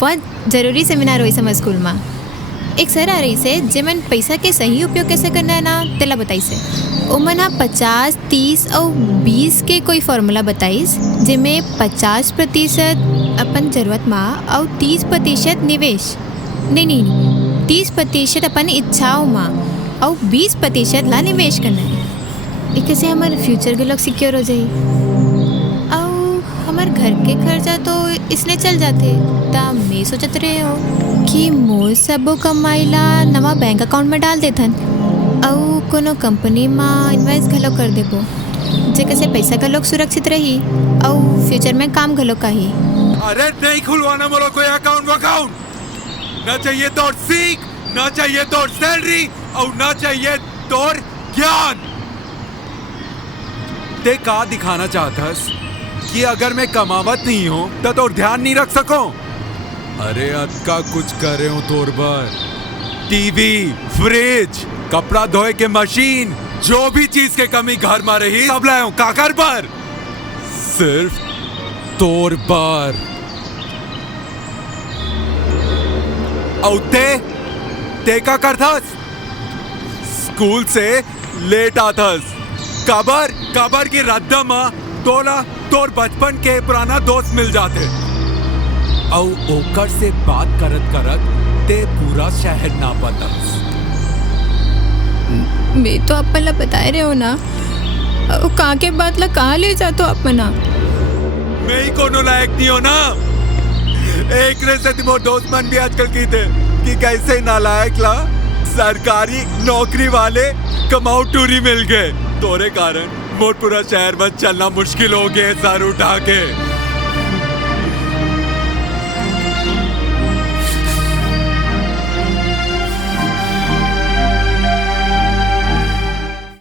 बहुत ज़रूरी सेमिनार हुई समय स्कूल में। एक सर आ रही से जेमन पैसा के सही उपयोग कैसे करना है ना तेला बताई से। ओमन 50, 30 और 20 के कोई फॉर्मूला बताइस जिसमें 50% अपन जरूरत में और 30% निवेश नहीं 30% अपन इच्छाओं में और 20% ला निवेश करना है। एक से हमारे फ्यूचर के लोग सिक्योर हो जाए और हमारे घर के खर्चा तो इसलिए चल जाते। ता मैं सोचत रहे हो कि मोर सबो कमाईला नवा बैंक अकाउंट में डाल देथन और कोनो कंपनी में इन्वेस्ट घलो कर देबो जेके से पैसा का लोग सुरक्षित रही और फ्यूचर में काम घलो काही। अरे नहीं खुलवाना बोलो कोई अकाउंट ना चाहिए तो सीख, ना चाहिए तो सैलरी और ना चाहिए तो ज्ञान। ते का दिखाना चाहतस कि अगर मैं कमावत नहीं हूँ तो ध्यान नहीं रख सको। अरे अतका कुछ करे हूँ तोर बर, टीवी, फ्रिज, कपड़ा धोए के मशीन, जो भी चीज के कमी घर में रही सब लाए हूँ काकर पर, सिर्फ तोर पर। और ते का करथस? स्कूल से लेट आथस, कबर की रद्दा में तोला तोर बचपन के पुराना दोस्त मिल जाते और ओकर से बात करत ते पूरा शहर ना पतस। मैं तो अपन ला बताए रहे हो ना, कहाँ के बात ला कहाँ ले जातो अपना। मैं ही कोनो लायक नहीं हो ना। एक रे से तुम दोस्त मन भी आजकल की थे कि कैसे नालायक ला सरकारी नौकरी वाले कमाऊ टूरी मिल गए। तोरे कारण मोर पूरा शहर में चलना मुश्किल हो गए सर उठा के।